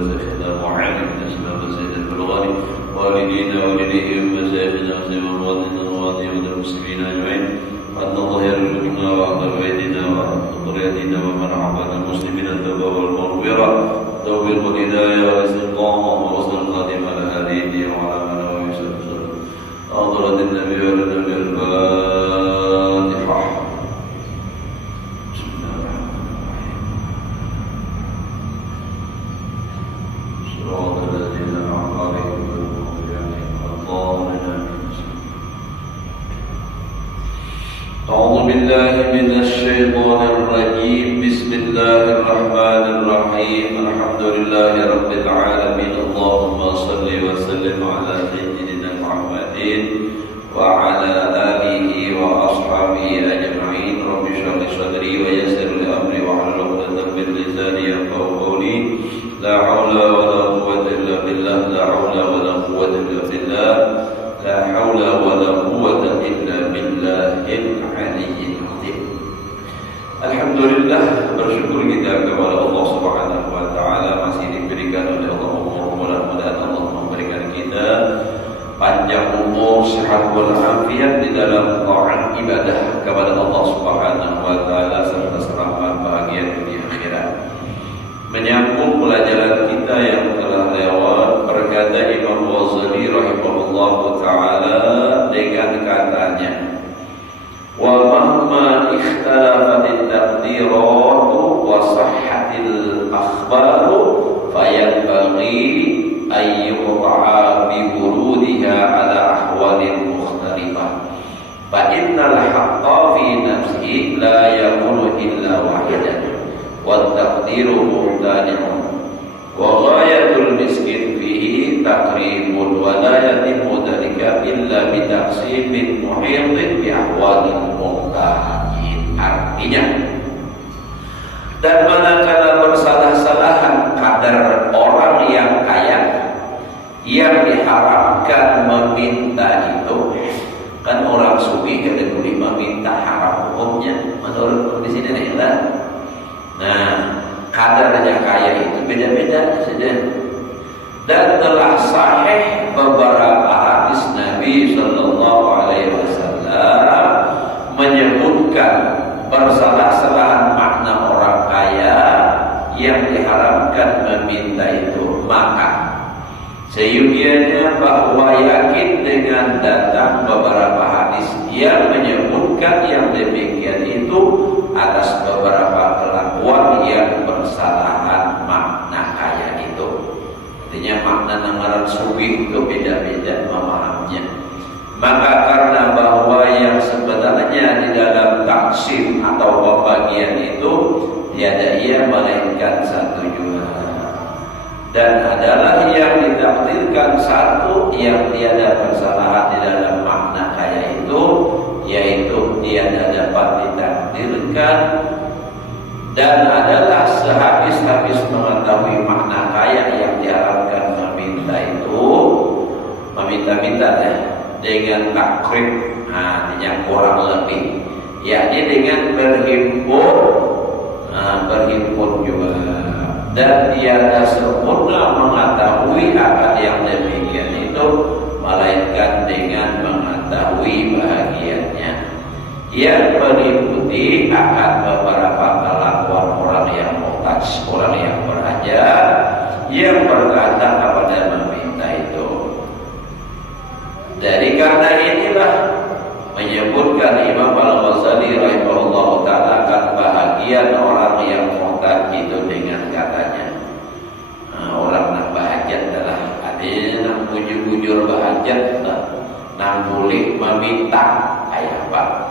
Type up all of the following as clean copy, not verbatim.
سيدنا معاذ بن أسلم سيد البلغاني والدينا ووالديهم ومشايخنا ومواطننا ومواطنين المسلمين أجمعين أن الله يرزقنا وأهل بيتنا وأهل ذريتنا ومن عبد المسلمين التوبة والمغفرة توفيق والهداية والاستقامة ووصل الخاتمة على هذه الدين وعلى من هو يسلم حضرة النبي والنبي الفاتحة. بسم الله الرحمن الرحيم. صراط الذين أنعمت عليهم غير المغضوب عليهم ولا الضالين. أعوذ بالله من الشيطان الرجيم. بسم الله الرحمن الرحيم. الحمد لله رب العالمين. اللهم صل وسلم على سيدنا محمد وعلى آله وأصحابه أجمعين. رب اشرح لي صدري ويسر لي أمري واحلل عقدة من لساني يفقهوا قولي. لا حول ولا قوة إلا بالله. لا حول ولا قوة إلا بالله. لا حول ولا قوة إلا بالله العلي العظيم. Alhamdulillah, bersyukur kita kepada Allah Subhanahu wa taala masih diberikan oleh Allah umur. Mudah-mudahan Allah memberikan kita panjang umur, sehat walafiat di dalam taat ibadah kepada Allah Subhanahu wa taala serta selamat bahagia dunia akhirat. Menyambung pelajaran kita yang telah lewat, berkata Imam Ghazali rahimahullahu taala dengan katanya, wa mahma ikhtalafatit taqdiratu wa sahhatil akhbaru fayanbaghi an yuqta'a bi wurudiha ala ahwalin mukhtalifah fa innal haqqa fi nafsihi la yakunu illa wahidan wa taqdiru mubtadi'un wa ghayatul miskin fihi taqribun wa la yatimmu dhalika illa bi taqsimin muhitin bi ahwalil muhtajin. Artinya, dan manakala bersalah-salahan kadar orang yang kaya yang diharapkan meminta itu, kan orang sufi kategori meminta haram hukumnya menurut di sini nih. Nah, kadarnya kaya itu beda-beda saja. Dan telah sahih beberapa hadis Nabi Sallallahu Alaihi Wasallam menyebutkan bersalah-salahan makna orang kaya yang diharamkan meminta itu. Maka seyogianya bahwa yakin dengan datang beberapa hadis yang menyebutkan yang demikian itu atas beberapa kelakuan yang bersalahan makna kaya itu. Artinya makna namaran sufi itu beda-beda memahaminya. Maka karena bahwa yang sebenarnya di dalam taksim atau pembagian itu tiada ia melainkan satu jua, dan adalah yang ditakdirkan satu yang tiada persalahan di dalam makna kaya itu, yaitu tiada dapat ditakdirkan, dan adalah sehabis-habis mengetahui makna kaya yang diharapkan meminta itu, meminta-minta dengan takrib, artinya kurang lebih, yakni dengan berhimpun juga, dan tiada sempurna mengetahui akan yang demikian itu melainkan dengan mengetahui bahagiannya yang meliputi akan beberapa kelakuan orang yang muhtaj, orang yang berhajat, yang berkata kepada meminta itu. Dari karena inilah menyebutkan Imam Al-Ghazali rahimahullah ta'ala akan bahagian orang yang muhtaj itu dengan katanya, orang nak bahajat adalah ada nak bujur-bujur bahajat, nak boleh meminta kayak apa.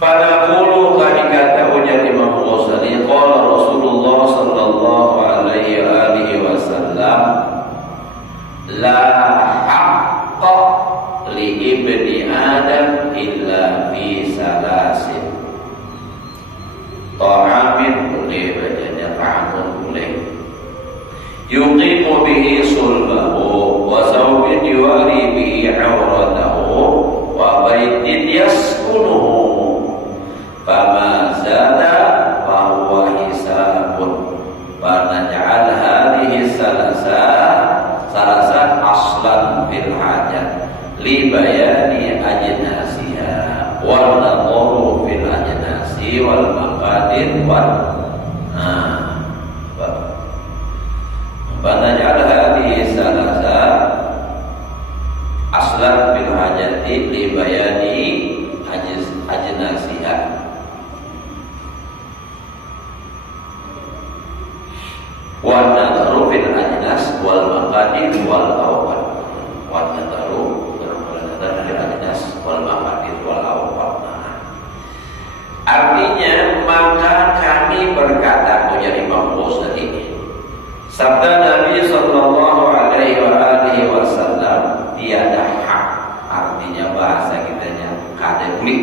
Fadaqulu kata ujar Imam Ghazali, qala Rasulullah sallallahu alaihi wasallam, la haqqa li ibni Adam illa fi salasin. Ta'amin boleh, bacanya ta'amun boleh, yuqimu bihi sulbahu wa zawbin yuwari bihi awratahu wa baitin yaskunuhu fama zada fahuwa hisabun fa naj'al hadhihi li bayani ajnasiha wal nadharu fil ajnasi wal maqadir wal Bana ja'al hadhihi salasa aslan bil hajati li bayani ajnasiha wa nadharu fil ajnas wal maqadir wal awqat wa nadharu fil ajnas wal maqadir wal awqat. Artinya maka kami berkata menjadi Imam Ghazali, sabda Nabi sallallahu alaihi wasallam, tiada hak, artinya bahasa kitanya kada boleh.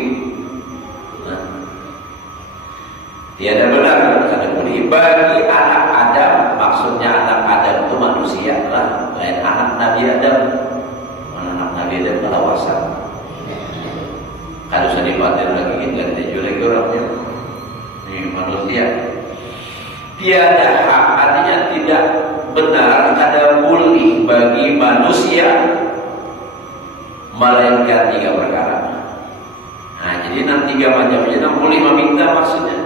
Tiada benar kada boleh bagi anak Adam, maksudnya anak Adam itu manusia lah, lain anak Nabi Adam. Anak Nabi Adam kelawasan. Kalau usah dipatir lagi, enggak dijual lagi orangnya. Ini manusia. Tiada hak, artinya tidak benar, ada boleh bagi manusia melainkan tiga perkara. Nah, jadi nanti tiga macamnya yang boleh meminta maksudnya.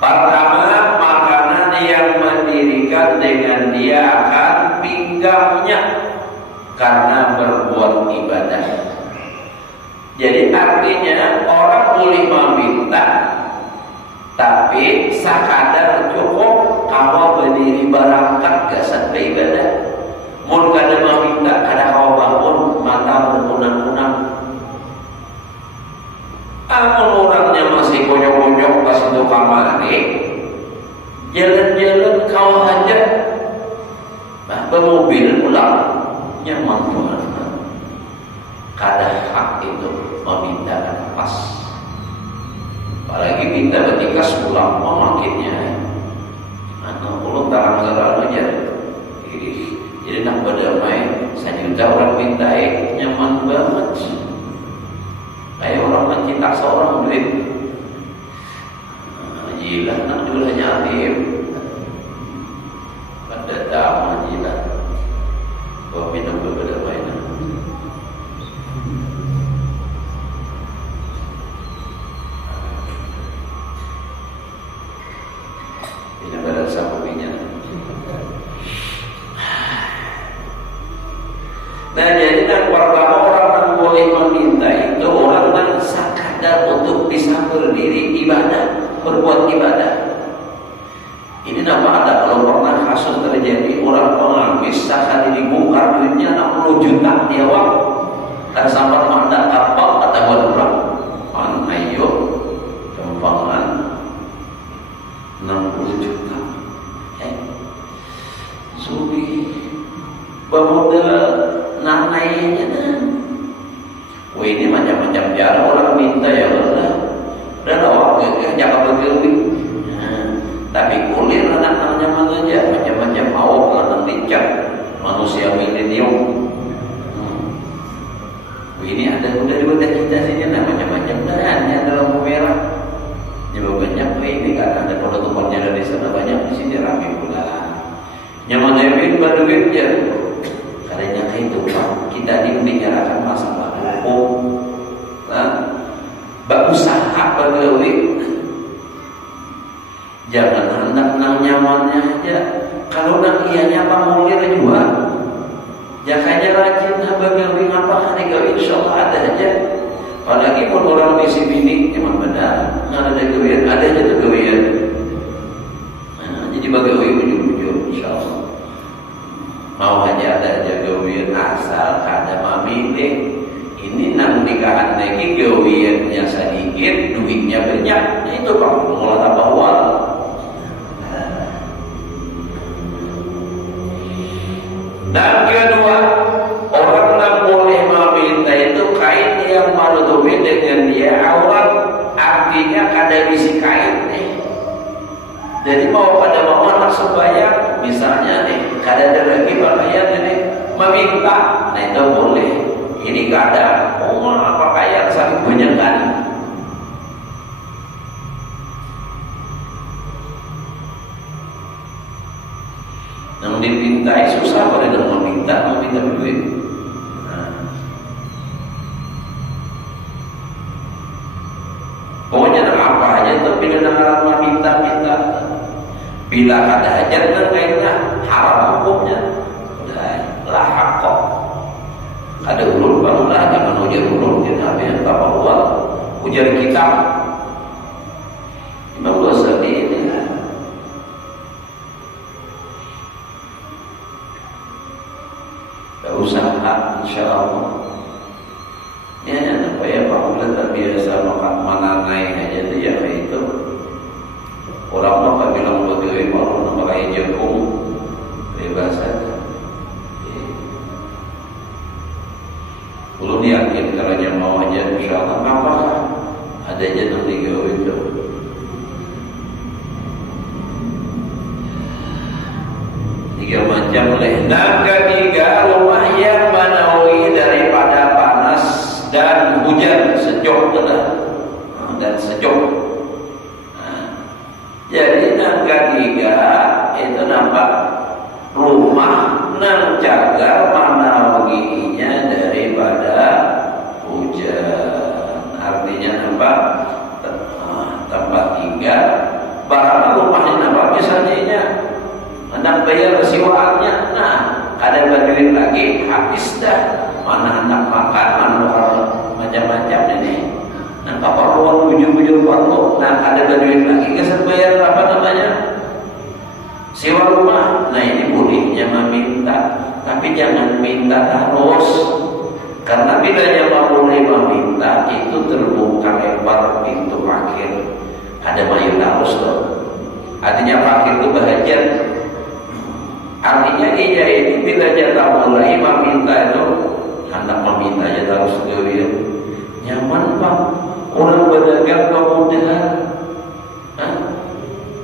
Pertama, makanan yang mendirikan dengan dia akan pinggangnya karena berbuat ibadah. Jadi artinya orang boleh meminta, tapi sakadar cukup kamu berdiri berangkat gak sampai ibadah. Mun kada meminta, kada kamu bangun mata berkunang-kunang. Amun orangnya masih konyok-konyok pas itu kamar jalan-jalan kau hajat, bermobil pulang nyaman Tuhan. Kada hak itu meminta kada pas. Apalagi minta ketika pulang memakinnya. Anak ulun tarang-tarang aja. Jadi nak berdamai, 1 juta orang minta nyaman banget. Kayak orang mencinta seorang duit. Jilat nak jual nyalim. Pada tamu jilat. Kau minum berdamai. Nah, jadi yang pertama orang yang boleh meminta itu orang yang sakadar untuk bisa berdiri ibadah, berbuat ibadah. Ini nama ada kalau pernah kasus terjadi orang pengamis sakadar dibongkar duitnya 60 juta dia uang. Dan sampai mana kapal kata orang, ayo kembangan 60 juta. Subi bermodal nanainya dah. Wah, ini macam-macam cara orang minta ya Allah. Dan awak jangan bergewi. Tapi kulir anak-anaknya mana aja macam-macam awak anak lincah manusia milenium. Ini ada udah kita sini nah macam-macam dahannya dalam merah. Nyawa banyak ini kan ada penutupannya dari sana banyak di sini ramai pula. Nyaman David berduitnya. Karena itu kita dibicarakan masalah hukum, berusaha bergawi, jangan hendak nang nyamannya aja. Kalau nang ianya pamulir juga, jakanya rajin bergawi apa hari gawi insyaallah ada aja. Apalagi pun orang misi bini emang benar, nggak ada gawian, ada aja tuh gawian. Jadi bergawi ujung-ujung insyaallah. Mau aja ada gawian asal kada memilih. Ini nang nikahan lagi gawiannya sedikit, duitnya banyak. Nah, itu Pak mulai tambah awal. Dan kedua, orang yang boleh meminta itu kain yang menutupi dengan dia aurat, artinya kada bisi kain Jadi mau pada mau anak sembahyang, misalnya kada ada lagi pakaian meminta, nah itu boleh. Ini kada, pakaian sangat banyak kan. Yang dipintai susah pada meminta duit. Bila ada hajat dan kayaknya haram hukumnya. Udah lah hakok. Ada ulul barulah jangan ujar ulul kita biar apa uang ujar kitab. Imam Ghazali ini usaha insyaallah. Ya apa ya Pak Ulan terbiasa makan mananai aja itu ya kayak itu. Orang mah bilang begitu baru nama kayak jagung bebas saja. Belum yakin kalau yang mau aja insyaallah apakah ada aja nanti itu. Tiga macam nah ketiga rumah yang menaungi daripada panas dan hujan sejuk dan sejuk. Jadi yang ketiga itu nampak rumah nang cagar menaunginya daripada hujan. Artinya nampak tempat tinggal barang rumahnya nampak misalnya hendak bayar siwaannya, nah ada duit lagi habis dah. Mana hendak makan, mana macam-macam ini. Nah keperluan bujur-bujur perlu, nah ada duit lagi kesan bayar apa namanya sewa rumah. Nah ini bolehnya meminta, tapi jangan minta terus, karena bila yang mulai meminta itu terbuka lebar pintu akhir. Ada mayu terus tuh, artinya akhir itu bahagia. Artinya dia ini bila jatah mulai meminta itu hendak meminta aja terus gawir nyaman Pak. Orang berdagang kemudahan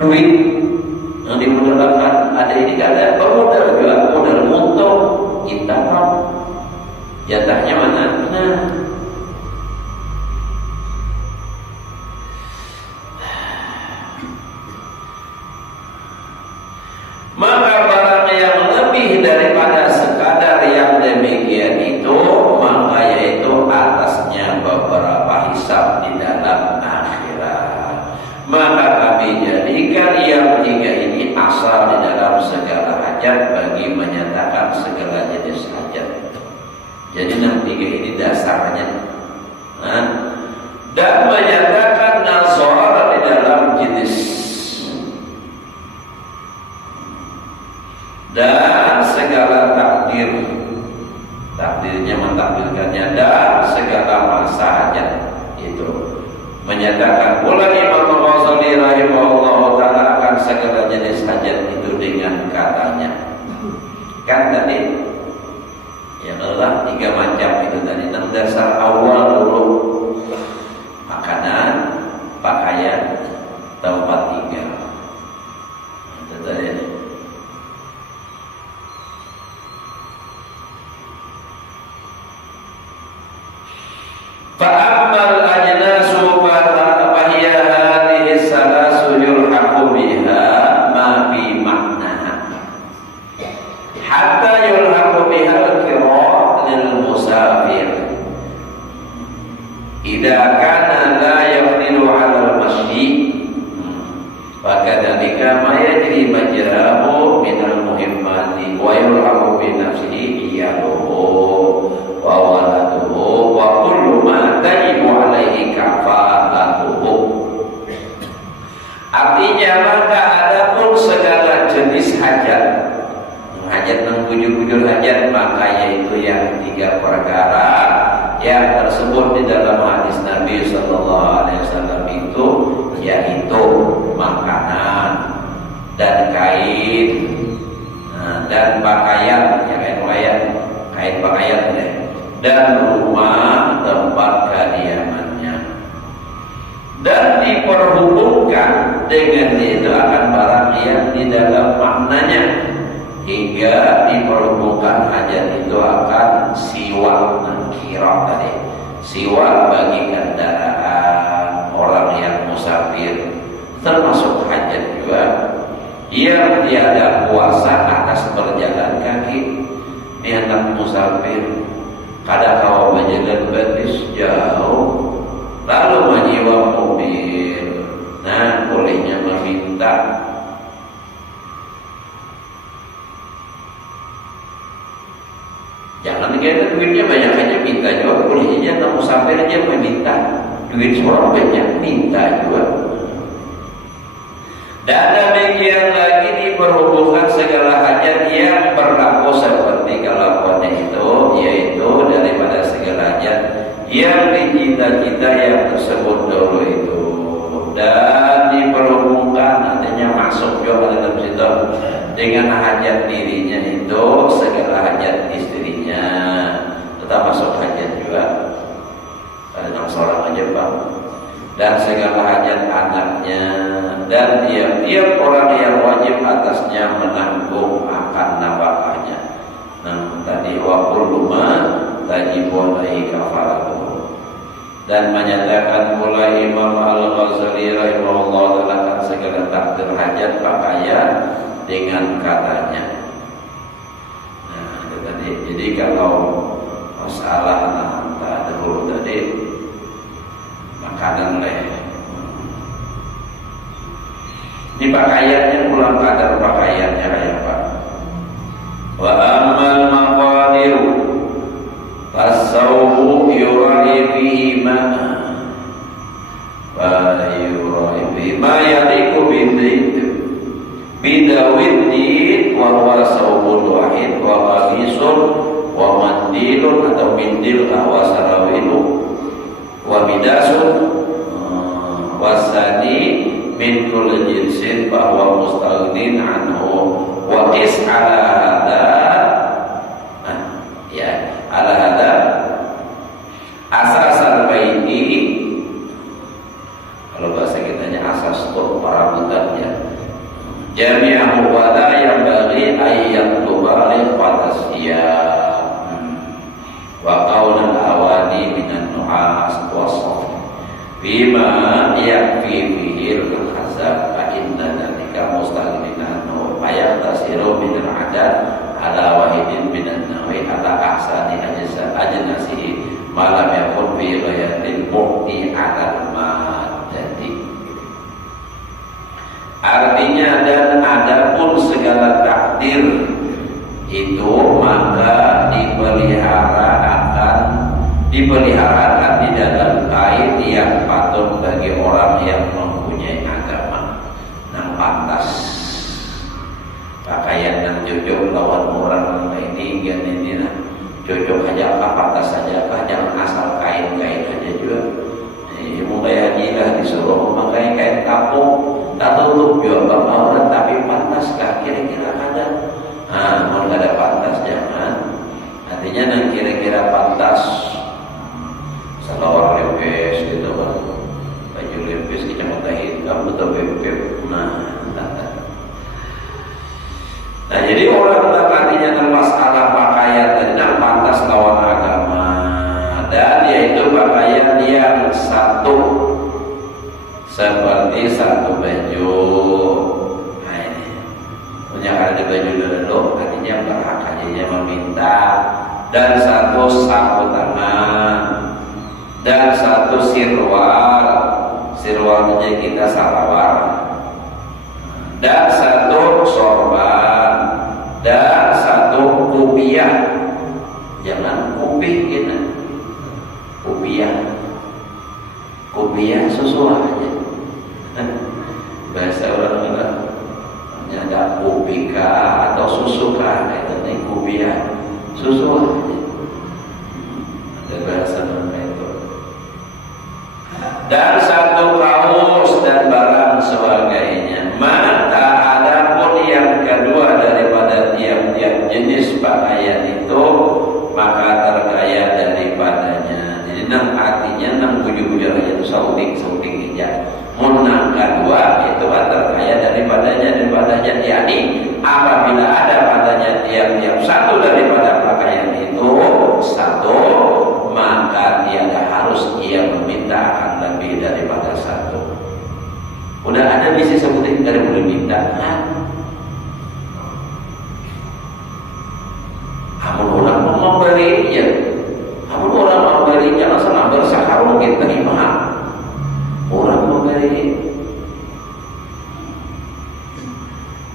duit yang dimudahkan ada ini ada pemodal juga modal motor kita Pak jatahnya mana? Nah maka barang yang lebih daripada sekadar yang demikian itu maka yaitu atasnya beberapa hisab di dalam akhirat. Maka kami jadikan yang tiga ini asal di dalam segala hajat bagi menyatakan segala jenis hajat. Jadi yang tiga ini dasarnya dan menyatakan nazar di dalam jenis dan segala takdirnya mentakdirkannya dan segala masa hajat itu menyatakan pula Imam Ghazali rahimahullah taala akan segala jenis hajat itu dengan katanya kan tadi ya Allah tiga macam itu tadi enam dasar awal dulu makanan pakaian tempat tinggal itu tadi. Fa'ammal ajnasu fahiya hadhihi salasu yulhaqu biha ma fi ma'naha hatta yulhaqu biha al-qira' lil musafir idza kana la yaqdiru 'ala al-masyi wa kadzalika ma yajri majrahu min al-muhimmati wa yulhaqu bi nafsihi iyaluhu wa waladuhu wa kullu ma tajibu alaihi kafa'atuhu. Artinya maka adapun segala jenis hajat yang bujur-bujur hajat maka yaitu yang tiga perkara yang tersebut di dalam hadis Nabi sallallahu alaihi wasallam itu yaitu makanan dan kain dan pakaian kain pakaian dan rumah tempat kediamannya dan diperhubungkan dengan itu akan barang yang di dalam maknanya hingga diperhubungkan hajat itu akan siwak nakirah tadi siwak bagi kendaraan orang yang musafir termasuk hajat juga yang tiada kuasa atas berjalan kaki di anak musafir kadang kau berjalan batis jauh lalu menyewa mobil nah bolehnya meminta Jangan kira duitnya banyak aja minta juga boleh aja, nggak musafir aja meminta duit seorang banyak minta juga. Dan demikian lagi diperhubungkan segala hajat yang berlaku seperti kelakuannya itu, yaitu daripada segala hajat yang dicita-cita yang tersebut dulu itu, dan diperhubungkan nantinya masuk juga dalam situ dengan hajat dirinya itu, segala hajat istrinya tetap masuk hajat juga dalam seorang aja Pak, dan segala hajat anaknya, dan tiap-tiap orang yang wajib atasnya menanggung akan nafkahnya. Nah tadi wa kullu ma tajibu alaihi kafaratuh. Dan menyatakan pula Imam Al-Ghazali rahimahullah ta'ala segala takdir hajat pakaian dengan katanya. Nah itu tadi. Jadi kalau masalah dahulu tadi makanan leh, ini pakaiannya ulang kadar pakaiannya kayak apa? Wa amal maqadiru fasawbu yurari fihi ma yaliku bidawid wa huwa sawbun wahid wa qamisun wa mandilun atau mindil wa sarawilu wa midasun wasani min kulli jinsin bahwa mustaghnin anhu wa qis ala hadha ala hadha asas baiti, kalau bahasa kitanya asas untuk perabotannya jami'ahu wa la yang bagi ayat lubalik fatasiyah wa qaulul awani minan nuhas wasaf bima yakfi fihil khazab fa inna dalika mustaghninanu wa yaqtasiru min al-adad ala wahidin minan nawi ala ahsani ajnasihi malam yakun fi ghayatil mu'ti ala al-madati. Artinya dan adapun segala takdir itu maka diperliharakan di dalam kain yang patut bagi orang yang mempunyai agama yang pantas. Pakaian yang cocok lawan orang ini cocok aja apa pantas saja apa, jangan asal kain-kain aja juga. Mau kayak gila disuruh memakai kain kapuk tak tutup juga orang tapi pantaskah kira-kira ada? Mau nggak ada pantas jangan. Artinya yang kira-kira pantas salawar lepes gitu kan, baju lepes kacamata hitam atau bebek. Nah jadi orang artinya masalah pakaian tadi yang pantas lawan agama, dan yaitu pakaian yang satu seperti satu baju. Nah ini punya ada baju dulu artinya berhak hanya meminta, dan satu sapu tangan, dan satu sirwalnya kita salawar, dan satu sorban, dan satu kupiah. Jangan kupih kita, kupiah susu aja. Bahasa orang bilang ada kupika atau susu kah, itu nih kupiah susu aja. Ada bahasa orang itu. Dan satu kaos dan barang sebagainya. Maka adapun yang kedua daripada tiap-tiap jenis pakaian itu maka terkaya daripadanya. Jadi artinya bujur-bujur aja itu sauting aja. Menang kedua itu terkaya daripadanya, yakni apabila ada padanya tiap-tiap satu daripada pakaian itu satu, maka tiada harus ia meminta akan lebih daripada satu. Udah ada bisa sebutin dari boleh minta. Amun orang mau membeli ya, amun orang mau membeli jangan senang bersaharung kita imam. Orang membeli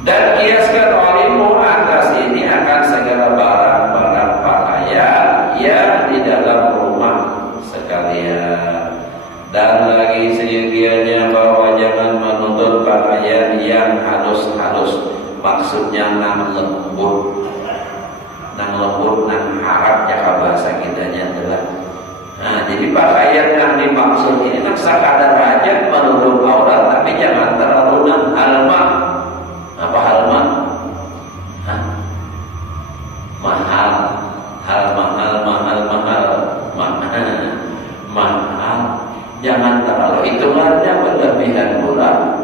dan kiaskan walimu atas ini akan segala barang-barang pakaian Dan lagi seyogianya bahwa jangan menuntut pakaian yang halus-halus. Maksudnya nang lembut, nang harap jaka bahasa kitanya adalah. Nah, jadi pakaian yang dimaksud ini nang sakadar aja menutup aurat, tapi jangan terlalu nang halma. Apa halma? Hah? Mahal. Jangan terlalu hitungannya berlebihan pula.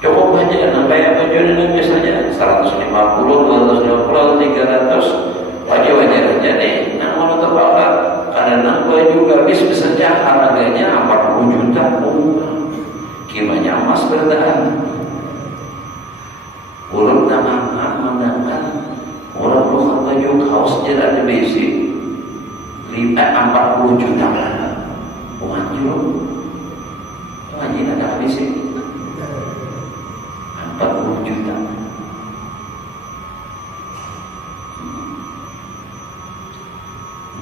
Cukup aja, kayak baju ini biasanya 150, 250, 300 wajar aja deh. Nah, menutup aurat karena baju gamis bisa harganya 40 juta. Gimana emas bertahan? Urut nama menangkan orang bukan baju kaos jalan di basic 40 juta. Wajar. Wajib ada habis 40 juta.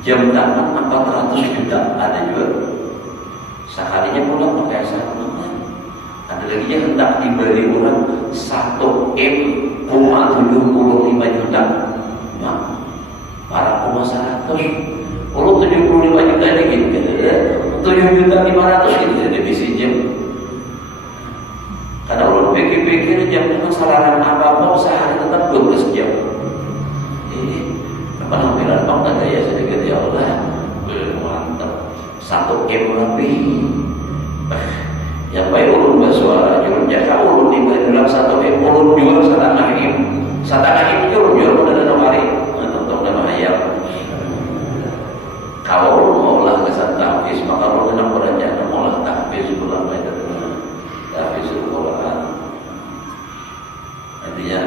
Jam tangan 400 juta ada juga. Sekalinya pulang pakai sarung. Ada lagi yang hendak diberi orang 1,75 juta. Nah, para 100. Kalau 75 juta lagi, 7.500.000 gitu ada bisi jam. Karena orang pikir-pikir jam itu salaran apa-apa sehari tetap 12 jam. Penampilan bang tak gaya sedikit ya Allah, mantap. 1 M lebih. Yang baik ulun bersuara, ulun jaka ulun dibilang 1 M, ulun jual 1 M. 1 M itu ulun jual pada nomari, untuk nama ayam. Kalau ulun maulah kesan tahfiz, maka ulun nak berencana maulah tahfiz bulan baik tahfizul Quran. Artinya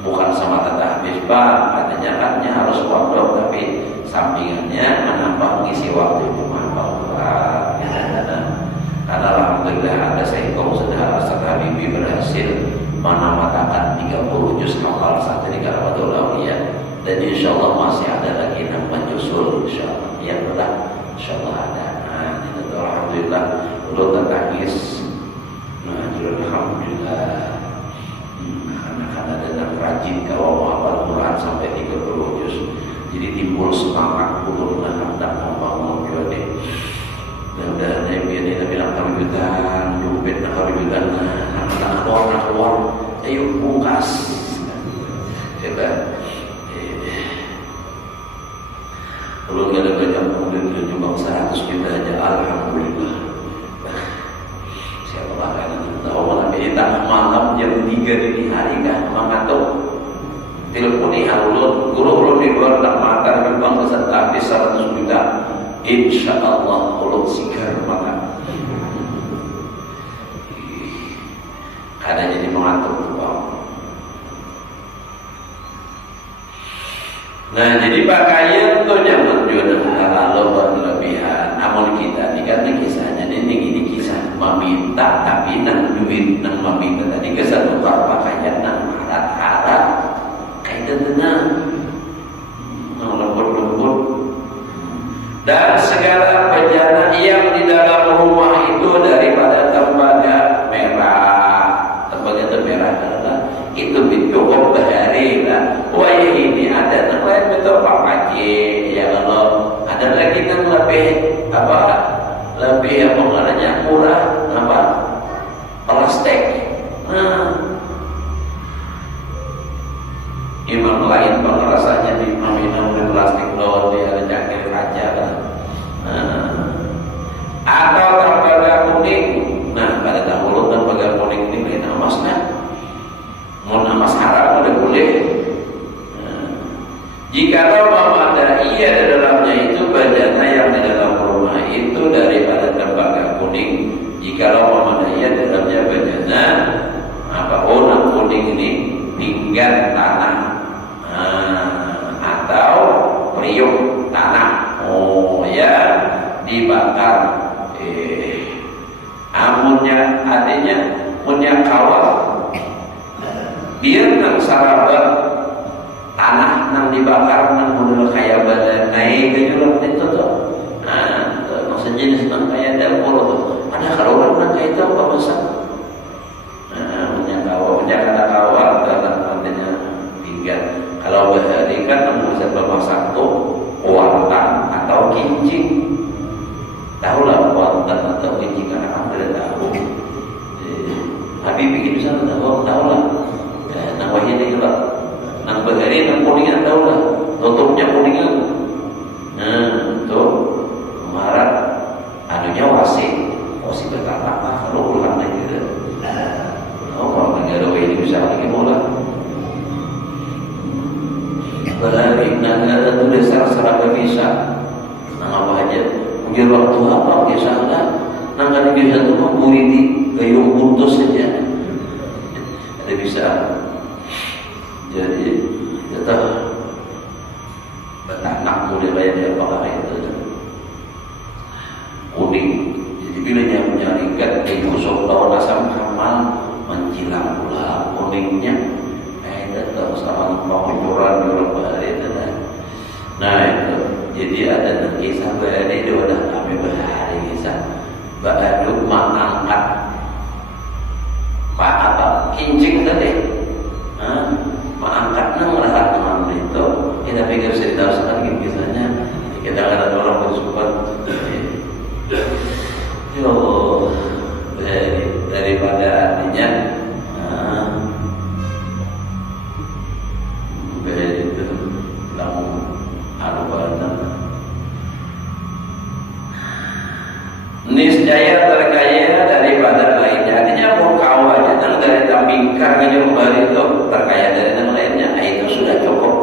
bukan semata tahfiz pak, artinya katanya harus pondok, tapi sampingannya menambah mengisi waktu cuma Al-Quran. Karena alhamdulillah ada seekor saudara Habibi berhasil menamatakan 30 juz hafal satu di Karawatul Auliya, dan insyaallah masih ada lagi yang menyusul insyaallah. Yang telah insyaallah ada. Nah, itu alhamdulillah ulun tangis. Nah, alhamdulillah. Karena ada yang rajin kalau hafal Quran sampai 30 juz. Jadi timbul semangat ulun hendak membangun juga deh. Dan biar dia bilang kawitan, dompet nak kawitan, nak keluar, ayo bukas, hebat. Kalau nggak ada banyak mobil nyumbang 100 juta aja, alhamdulillah. Siapa bahkan itu tahu malam ini tengah malam jam 3 dini hari kan mengantuk. Teleponi ulun, guru ulun di luar tak makan nyumbang besar habis 100 juta. Insya Allah ulun sigar makan. Karena jadi mengantuk tuh bang. Nah, jadi pakaian tuh jangan juga terlalu berlebihan. Namun kita ini kan kisahnya ini kisah meminta tapi nang duit nang meminta tadi kesan tukar pakaian nang harap kayak tenang nang lembut. Dan segala bejana yang di dalam rumah itu daripada tembaga merah. Tembaga itu merah adalah itu cukup bahari lah. Wah ini ada yang lain betul Pak Haji. Ya kalau ada lagi yang lebih lebih murah plastik. Nah, imam lain pengerasanya di minum di plastik doang dia ada cangkir kaca kan. Atau tembaga kuning. Nah, pada dahulu tembaga kuning ini lain emas kan. Mau emas haram udah boleh. Jikalau memadai di dalamnya itu bejana yang di dalam rumah itu daripada tembaga kuning. Jikalau memadai di dalamnya bejana warna kuning ini pinggan tanah atau periuk tanah. Oh ya, dibakar. Amunnya artinya punya kawat. Biar nang sarabat tanah nang dibakar nang model kayak badan naik ke juluk itu tuh. Nah, maksudnya jenis kayak dapur tuh. Ada kalau orang kayak itu apa masak? Punya kata kawat dalam artinya pinggan. Kalau bahari kan bisa bermasak tuh kuantan atau kincing. Tahu lah kuantan atau kincing karena kamu tidak tahu. Habis bikin bisa tahu lah. Nah wahini kalau nang bahari nang kuningan tahu lah. Tutupnya kuningan. Tuh kemarin anunya wasi berkata apa kalau ulang lagi gitu. Kalau negara ini bisa lagi mulai. Bahari negara itu dasar seraba bisa. Nang apa aja. Mungkin waktu apa biasa lah. Nang ada biasa tu mah muridi gayung buntus saja. Ada bisa. Jadi tetap betanak mulai dia apa itu. Kuning. Jadi bila dia menyarikan gosok lawan asam kamal mencilang pula kuningnya. Tetap sama pengucuran di orang bahari itu. Nah itu. Jadi ada kisah bahari itu udah kami bahari kisah. Baduk mengangkat pak apa kincing tadi. Mengangkat rahat dengan itu. Kita pikir cerita sekali kisahnya. Kita ada orang bersumpah. Yo daripada artinya itu lamun arubatan niscaya terkaya daripada lainnya. Artinya pun kawannya dari tambingkar menyuruh bari itu terkaya dari yang lainnya. Itu sudah cukup.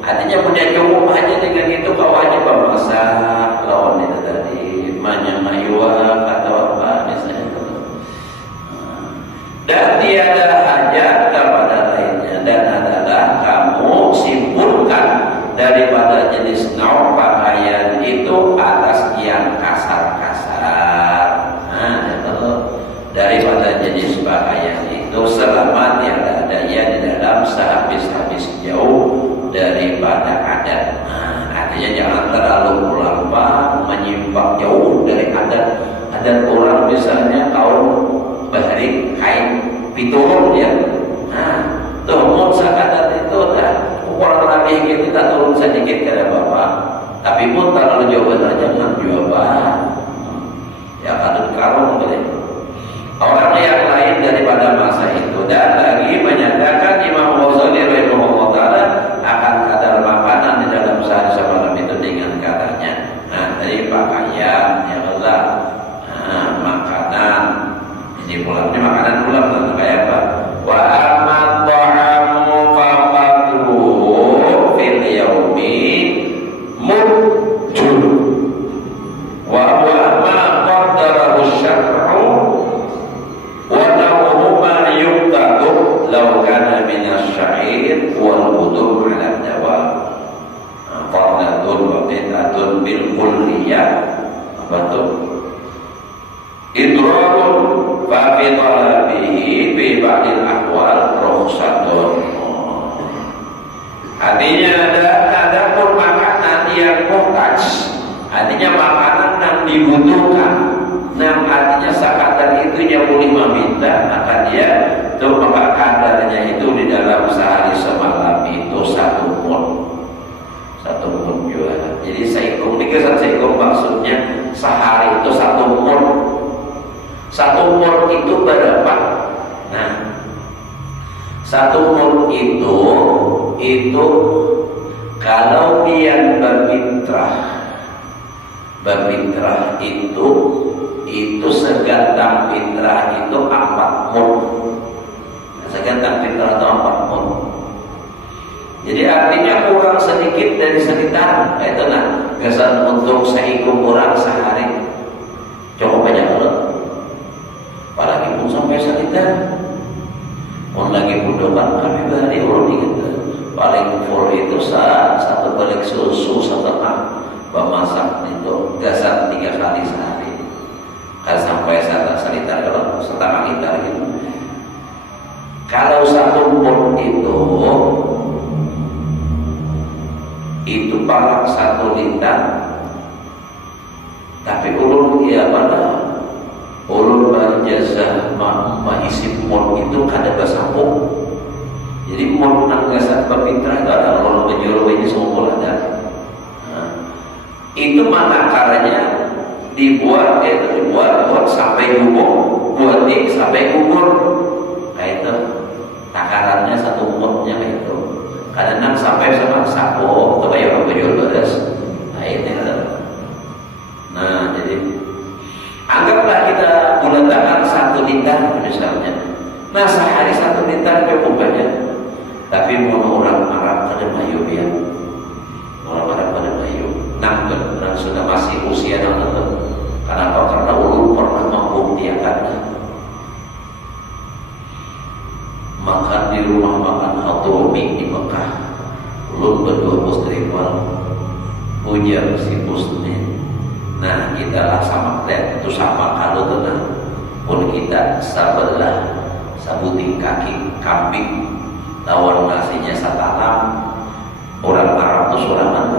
Artinya punya cukup aja dengan itu kawannya bermasak lawan itu tadi manyamayuak atau apa misalnya itu. Dan tiada hajat kepada lainnya dan adalah kamu simpulkan daripada jenis naum pakaian itu atas yang kasar-kasar. Daripada jenis pakaian itu selama tiada daya di dalam sehabis-habis jauh daripada adat. Artinya jangan terlalu melampau menyimpang jauh dari adat. Adat orang misalnya kaum bahari kain piturun ya. Tuh mau sakadat itu dah ukuran lebih gitu tak turun sedikit kepada bapak. Tapi pun terlalu jauh aja jangan jawab. Ya kadang kalau boleh. Orang yang lain daripada masa itu dan lagi menyatakan Imam Ghazali rahimahullah taala akan kadar makanan di dalam sehari semalam itu dengan katanya. Dari pakaian ya Allah, makanan ini pulang ini makanan pulang dan kayak apa? Wa amat ta'amu faqadru fil yaumi mujur wa ma qaddarahu syar'u wa lahu ma yuqtadu law kana min asy-sya'ir wal wudu' 'ala dawab fadlatun wa qit'atun bil kulliyah apa tuh idrarun fa fi talabihi bi ba'dil ahwal rukhsatun. Artinya ada pun makanan yang muhtaj, artinya makanan yang dibutuhkan. Nah artinya sakatan itu yang boleh meminta, maka dia itu maka kadarnya itu di dalam sehari semalam itu 1 mun juga. Jadi saikum maksudnya sehari itu 1 mun. 1 mun itu berapa? Nah 1 mun itu kalau yang berfitrah itu segantang fitrah itu 4 mun. Segantang fitrah itu 4 mun. Jadi artinya kurang sedikit dari sekitar itu gasan untuk seikum orang sehari cukup banyak banget. Apalagi pun sampai sekitar pun lagi budokan kami bahari orang kita paling full itu satu balik susu setengah memasak itu gasan 3 kali sehari kan sampai 1 liter kalau setengah liter gitu. Kalau 1 mun itu palak 1 liter Tapi ulun ya mana? Ulun berjasa mengisi mod itu kada basapuk. Jadi mod nang gasat bapitra kada ulun menjual ini semua ada. Itu mana caranya dibuat buat sampai kubur, buat sampai kubur. Kayak itu takarannya satu modnya kayak itu. Kadang sampai sama sapo atau kayak orang jual beras. Nah itu. Nah jadi anggaplah kita meletakkan 1 liter misalnya. Nah sehari 1 liter cukup banyak. Tapi mau orang Arab pada mayu ya. Orang Arab pada mayu. Nah orang sudah masih usia yang tentu. Kenapa? Karena ulun pernah membuktikannya. Makan di rumah makan Hadrami di Mekah. Ulun berdua musrifal ujar si muslim. Nah kita lah sama lihat itu sama kalau tenang pun kita sabarlah sabuting kaki kambing tawar nasinya satalam. Orang Arab itu sorangan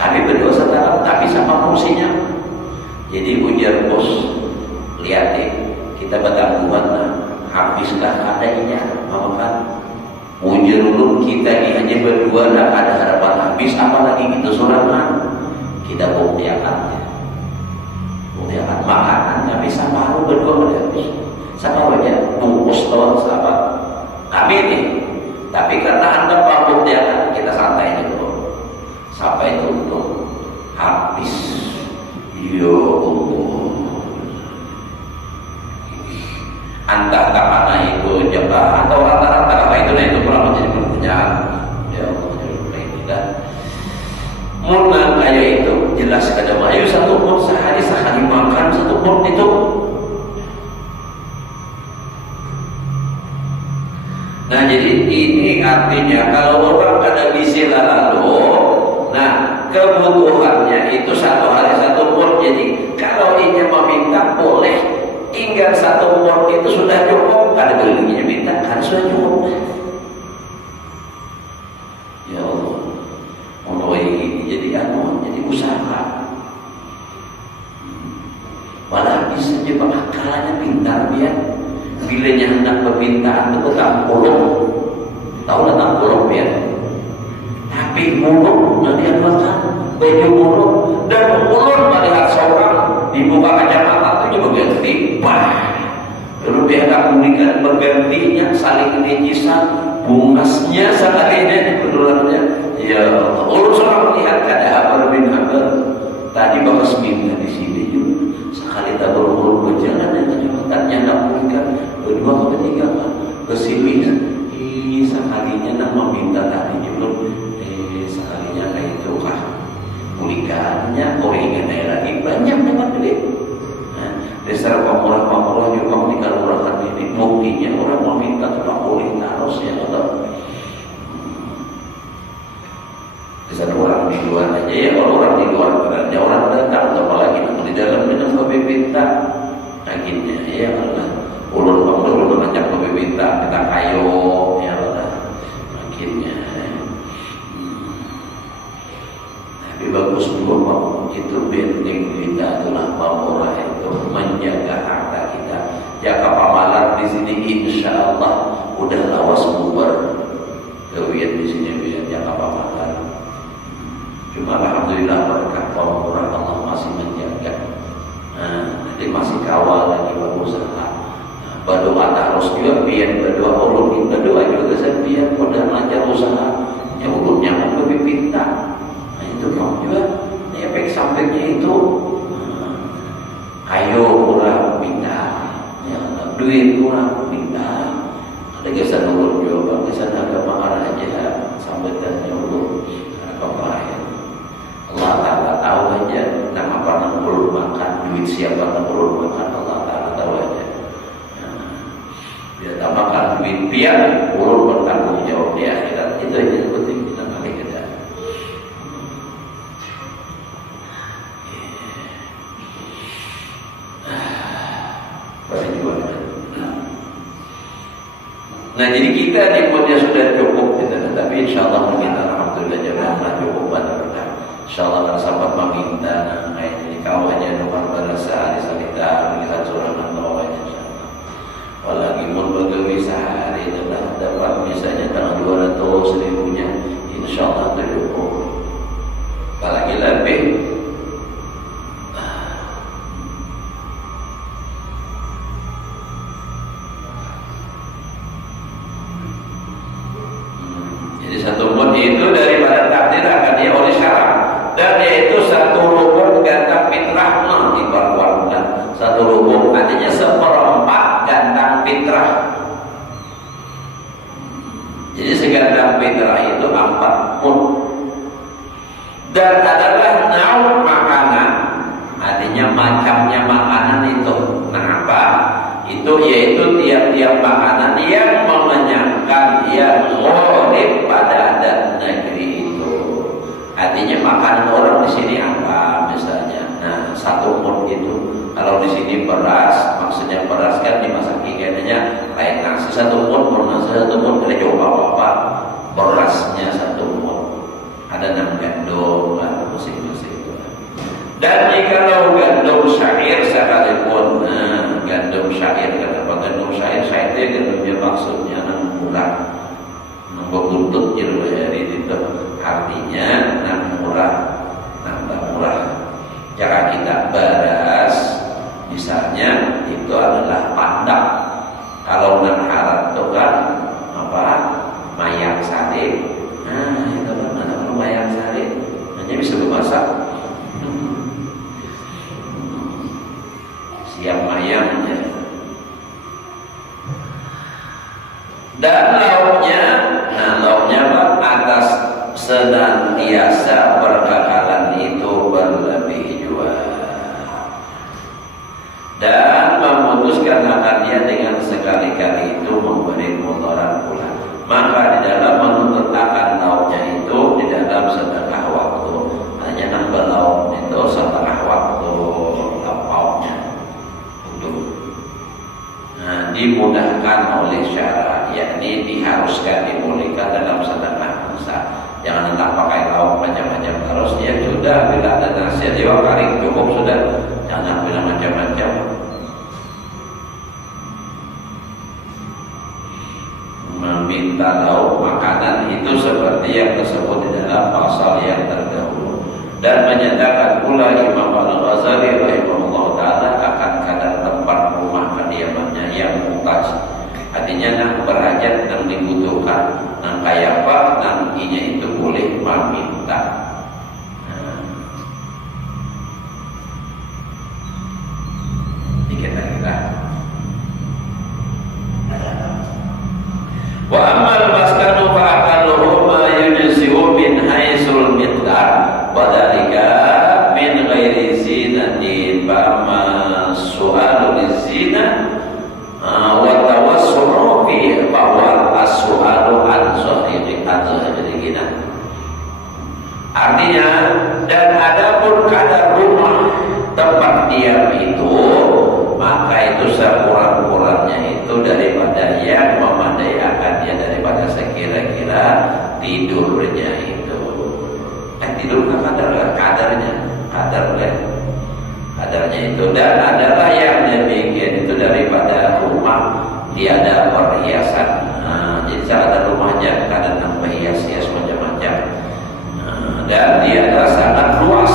kami berdua satalam tapi sama porsinya. Jadi ujar bos lihat deh kita bertanggungan habislah adanya makan ujar dulu kita ini hanya berdua dan ada harapan habis apalagi kita sorangan. Kita buktikan makanan kami sama lu berdua habis sama aja bungkus doang sahabat kami nih. Tapi karena anda buktikan kita santai dulu sampai tutup habis. Ya Allah, antara mana itu jemaah atau antara itu pula menjadi pertanyaan. Ya Allah, tidak Murnan kayak itu jelas kada mayu 1 pot sehari makan 1 pot itu. Nah jadi ini artinya kalau orang kada bisa lalu, nah kebutuhannya itu 1 hari 1 pot. Jadi kalau ini meminta boleh hingga 1 pot itu sudah cukup. Kada belinya minta kan sudah cukup. Ya Allah. Jadi usaha malah bisa coba akalnya pintar dia bilanya hendak permintaan itu tampulung tahu lah tampulung dia tapi muluk nanti makan baju muluk dan muluk melihat seorang dibuka kacamata itu berganti lalu dia akan memberikan bergantinya saling dijisan bungasnya sekalinya di penulannya. Ya Allah, seorang melihat kada bin Habar tadi bakas minta di sini juga sekali tak berurut berjalan dan kecepatannya nak pulihkan kedua ketiga ke sini sekalinya nak meminta tadi juga sekalinya kayak itu kah pulihkannya koringan lagi banyak dapat duit. Dasar pamurah juga menikah murahkan ini buktinya orang meminta tetap pulih harusnya atau dasar orang di luar aja ya. Kalau orang di luar berarti orang datang apalagi di dalam minum kopi pinta akhirnya ya Allah ulun ngajak kopi pinta kita kayo ya Allah akhirnya tapi bagus dua itu penting kita itulah pamorah itu menjaga harta kita jaga pamalan di sini insya Allah udah lawas bubar kewian di sini biar jaga pamalan. Cuma alhamdulillah berkat pamorah Allah masih menjaga. Jadi masih kawal lagi berusaha. Berdoa terus juga biar berdoa ulun berdoa juga saya biar mudah lancar usaha. Ya ulunnya mau lebih pintar. Nah itu kamu juga efek sampingnya itu ayo kurang pintar ya duit kurang pintar ada kesan ulun juga kesan agama arah aja sambutannya ulun apa ya Allah Ta'ala tahu aja nama apa ulun makan duit siapa yang ulun makan Allah Ta'ala tahu aja dia tambahkan duit biar ulun bertanggung jawab di akhirat itu aja penting kita kali kita. Nah jadi kita nikmatnya sudah cukup kita, tapi insya Allah kita alhamdulillah janganlah cukup pada kita insyaallah akan sempat meminta ini kau hanya nomor berasa di salita melihat surat bawahnya insyaallah. Apalagi mun begawi sehari dapat misalnya tanggal 200 ribunya insyaallah cukup. Apalagi lebih satu mun itu daripada takdir akan dia oleh syarat, dan yaitu satu rukun gantang fitrah diperlukan. Satu rukun artinya seperempat gantang fitrah. Jadi segantang fitrah itu 4 mun. Dan adalah naum makanan, artinya macamnya makanan itu. Nah apa? Itu yaitu tiap-tiap makanan yang mengenyangkan, yang ghalib pada adat negeri itu. Artinya makanan orang di sini apa misalnya? Nah, 1 mun itu. Kalau di sini beras, maksudnya beras kan dimasak kayaknya lain nasi 1 mun, nasi 1 mun tidak coba apa berasnya 1 mun. Ada 6 gandum lah masing-masing itu. Dan jikalau gandum syair sekalipun, gandum syair, kenapa gandum syair? Syair itu gandumnya maksudnya murah, berbuntut gitu dari itu. Artinya murah, murah. Cara kita beras, misalnya itu adalah pandak. Kalau harat itu kan apa? Mayang sari. Nah itu kan ada mayang sari, hanya bisa dimasak. Siap mayangnya. Dan lauknya, lauknya atas senantiasa berkekalan itu berlebih juga. Dan memutuskan akan dia dengan sekali-kali itu memberi mudarat pula. Maka di dalam menuntut akan lauknya itu di dalam setengah waktu. Hanya nambah lauk itu setengah waktu lauknya. Nah, dimudahkan oleh syarat, yakni diharuskan dimulihkan dalam setengah masa. Jangan entah pakai lauk macam-macam terus, ya sudah bila ada nasi dua kali cukup sudah. Jangan bila macam-macam. Meminta lauk makanan itu seperti yang tersebut di dalam pasal yang terdahulu. Dan menyatakan pula Imam Al-Ghazali rahimahullah ta'ala akan kadar tempat rumah kediamannya yang muhtaj. Artinya nak berhajat dan dibutuhkan, nak kaya apa, nantinya itu boleh meminta. Dikit lagi lah. Wa amal maskanu fa'aqalluhu ma yujzi'u min haitsul miqdar wa dzalika min ghairi zinatin fa amma su'alu bizina wa tawassu'u fi bahwa as-su'alu an sahihi adzahirina. Artinya, dan adapun kadar rumah tempat diam itu, maka itu sekurang-kurangnya itu daripada yang memadai akan dia daripada sekira-kira tidurnya itu. Tidur kan kadarnya itu, dan adalah yang demikian itu daripada rumah tiada perhiasan. Jadi ada rumahnya kadang nambah hias-hias macam-macam, dan tiada sangat luas,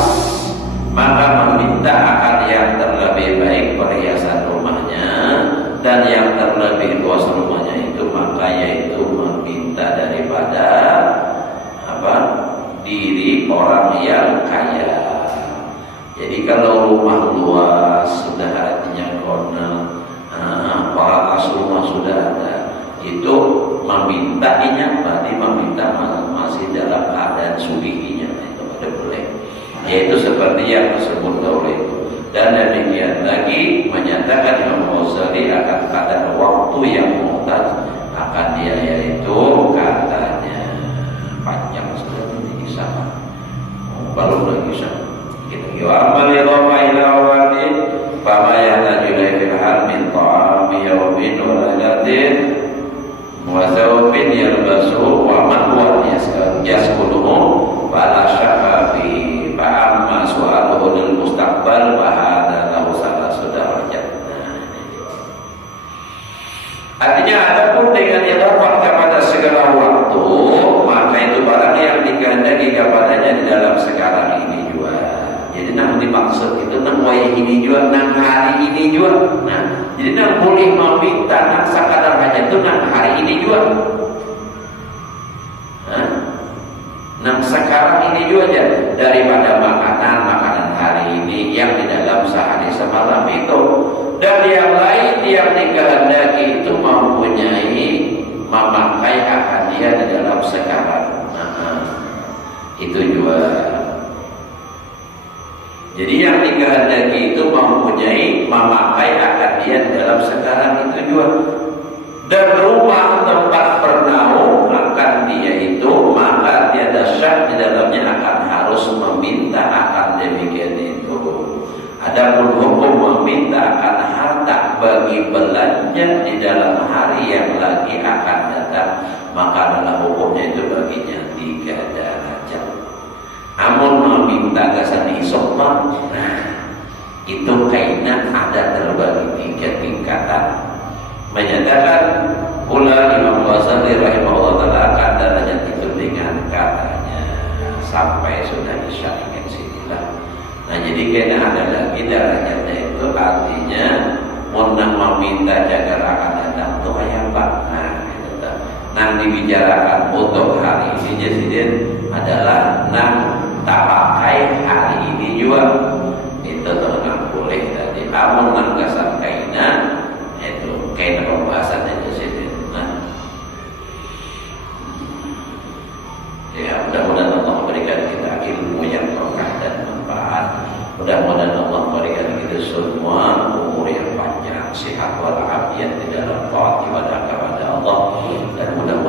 maka meminta akan yang terlebih baik perhiasan rumahnya, dan yang terlebih luas rumahnya itu maka yaitu meminta daripada diri orang yang kaya. Jadi kalau rumah luas sudah artinya kono, alas rumah sudah ada, itu memintanya berarti meminta masih dalam keadaan subihinya, itu ada boleh. Yaitu seperti yang disebut dahulu itu. Dan demikian lagi menyatakan Imam Ghazali akan kadar waktu yang muhtaj akan dia, yaitu katanya panjang sudah ini sama. Baru lagi sama. Kita amal idhafa ila awqatin fama yahtaju fil hal min ta'ami yawmin wa lailatin wa thawbin yalbasu wa man huwa yaskuluhu fala syakka fi Adapun dengan idhafah kepada segala waktu, maka itu barang yang dikehendaki kepadanya di dalam sekarang ini juga. Jadi nang dimaksud itu nang wayah ini juga, nang hari ini juga. Nah, jadi nang boleh meminta nang sakadar hanya itu nang hari ini juga. Nah, nang sekarang ini juga aja, daripada makanan hari ini yang di dalam sehari semalam itu. Dan yang lain yang dikehendaki itu mempunyai memakai akan dia di dalam sekarang. Nah, itu juga. Jadi yang dikehendaki itu mempunyai memakai akan dia di dalam sekarang itu juga. Dan rumah tempat bernaung akan dia itu, maka tiada syak di dalamnya akan harus meminta akan demikian itu. Adapun hukum meminta akan harta bagi belanja di dalam hari yang lagi akan datang, maka adalah hukumnya itu baginya 3 derajat. Amun meminta kesan isopman, nah itu kainan ada terbagi 3 tingkatan. Menyatakan pula Imam Ghazali rahimahullah taala akan derajat itu dengan katanya sampai sudah disyariatkan sinilah. Nah jadi kena ada lagi derajatnya itu artinya mau meminta jaga akan datang tuh ayam pak. Nah itu kan. Nah dibicarakan untuk hari ini jadi adalah nang tak pakai hari ini juga itu tuh nang boleh tadi. Amun nang kesan kainan itu kainan pembahasan aja sih. Nah ya mudah-mudahan Allah memberikan kita ilmu yang berkah dan manfaat. Mudah-mudahan Allah memberikan kita semua umur yang panjang, sehat walafiat di dalam taat ibadah kepada Allah, dan mudah-mudahan